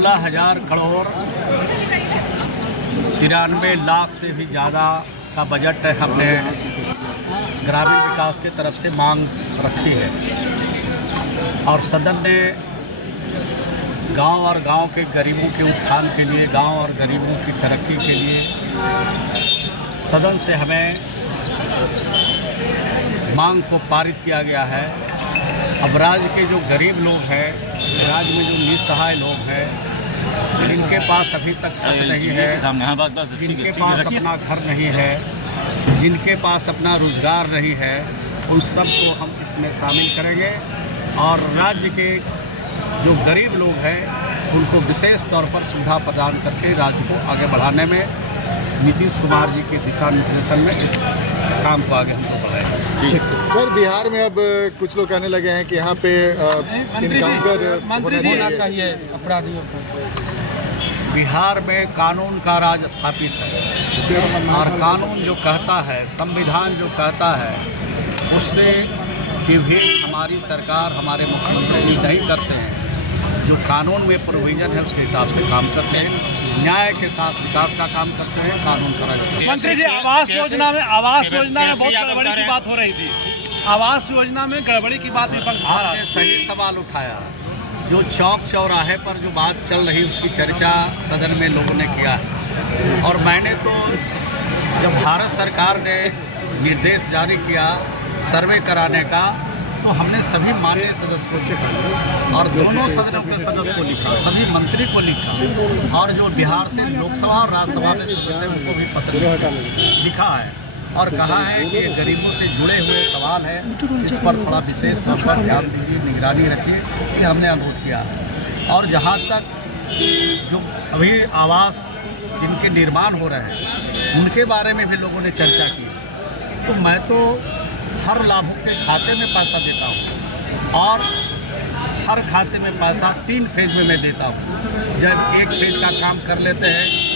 16,000 करोड़ 93 लाख से भी ज़्यादा का बजट हमने ग्रामीण विकास के तरफ से मांग रखी है और सदन ने गांव और गांव के गरीबों के उत्थान के लिए, गांव और गरीबों की तरक्की के लिए सदन से हमें मांग को पारित किया गया है। अब राज्य के जो गरीब लोग हैं, राज्य में जो निस्सहाय लोग हैं, जिनके पास अभी तक छत नहीं है, जिनके पास अपना घर नहीं है, जिनके पास अपना रोजगार नहीं है, उन सबको हम इसमें शामिल करेंगे और राज्य के जो गरीब लोग हैं उनको विशेष तौर पर सुविधा प्रदान करके राज्य को आगे बढ़ाने में नीतीश कुमार जी के दिशा निर्देशन में इस काम को आगे हमको बढ़ाएंगे। सर, बिहार में अब कुछ लोग कहने लगे हैं कि यहाँ पे इनकाउंटर होना चाहिए अपराधियों को। बिहार में कानून का राज स्थापित है और कानून जो कहता है, संविधान जो कहता है, उससे डिविएट हमारी सरकार, हमारे मुख्यमंत्री जी नहीं करते हैं। जो कानून में प्रोविजन है उसके हिसाब से काम करते हैं, न्याय के साथ विकास का काम करते हैं, कानून का राज। मंत्री जी, आवास योजना में बहुत गड़बड़ी की बात हो रही थी। आवास योजना में गड़बड़ी की बात विपक्ष आपने सही सवाल उठाया। जो चौक चौराहे पर जो बात चल रही उसकी चर्चा सदन में लोगों ने किया है और मैंने तो जब भारत सरकार ने निर्देश जारी किया सर्वे कराने का, तो हमने सभी माननीय सदस्य को लिखा और दोनों सदनों के सदस्य को लिखा, सभी मंत्री को लिखा और जो बिहार से लोकसभा और राज्यसभा में सदस्य हैं उनको भी पत्र लिखा है और कहा है कि गरीबों से जुड़े हुए सवाल है, इस पर थोड़ा विशेष तौर पर ध्यान दीजिए, निगरानी रखिए, ये हमने अनुरोध किया है। और जहाँ तक जो अभी आवास जिनके निर्माण हो रहे हैं उनके बारे में भी लोगों ने चर्चा की, तो मैं तो हर लाभुक के खाते में पैसा देता हूँ और हर खाते में पैसा 3 फेज में मैं देता हूँ। जब एक फेज का काम कर लेते हैं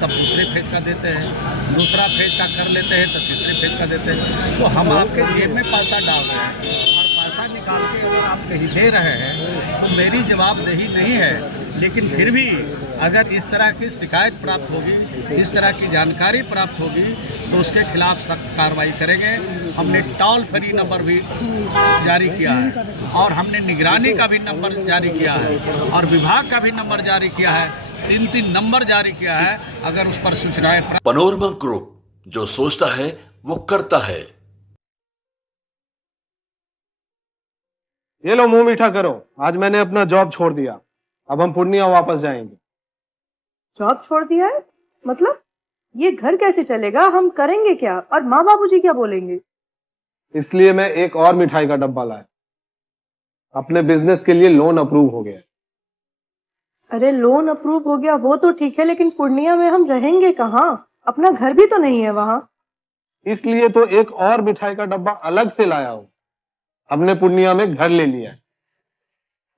तब दूसरे फेज का देते हैं, दूसरा फेज का कर लेते हैं तब तीसरे फेज का देते हैं। तो हम आपके जेब में पैसा डाल रहे हैं और पैसा निकाल के अगर आप कहीं दे रहे हैं तो मेरी जवाबदेही नहीं है, लेकिन फिर भी अगर इस तरह की शिकायत प्राप्त होगी, इस तरह की जानकारी प्राप्त होगी तो उसके खिलाफ सख्त कार्रवाई करेंगे। हमने टोल फ्री नंबर भी जारी किया है और हमने निगरानी का भी नंबर जारी किया है और विभाग का भी नंबर जारी किया है, 3 नंबर जारी किया है। अगर उस पर सूचनाएं पनोरमा ग्रुप, जो सोचता है वो करता है। ये लो, मुंह मीठा करो। आज मैंने अपना जॉब छोड़ दिया, अब हम पूर्णिया वापस जाएंगे। जॉब छोड़ दिया है? मतलब ये घर कैसे चलेगा? हम करेंगे क्या? और माँ बाबूजी क्या बोलेंगे? इसलिए मैं एक और मिठाई का डब्बा लाया। अपने बिजनेस के लिए लोन अप्रूव हो गया। अरे लोन अप्रूव हो गया वो तो ठीक है, लेकिन पूर्णिया में हम रहेंगे कहाँ? अपना घर भी तो नहीं है वहाँ। इसलिए तो एक और मिठाई का डब्बा अलग से लाया हूँ। हमने पूर्णिया में घर ले लिया है,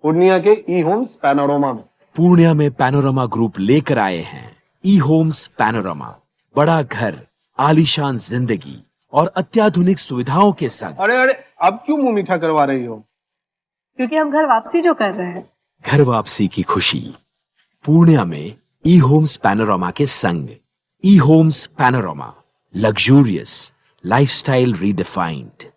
पूर्णिया के ई होम्स पैनोरमा में। पूर्णिया में पैनोरमा ग्रुप लेकर आए हैं ई होम्स पैनोरमा। बड़ा घर, आलीशान जिंदगी और अत्याधुनिक सुविधाओं के संग। अरे अब क्यों मुंह मीठा करवा रही हो? क्योंकि हम घर वापसी जो कर रहे हैं। घर वापसी की खुशी पूर्णिया में ई होम्स पैनोरमा के संग। E homes panorama, luxurious lifestyle redefined.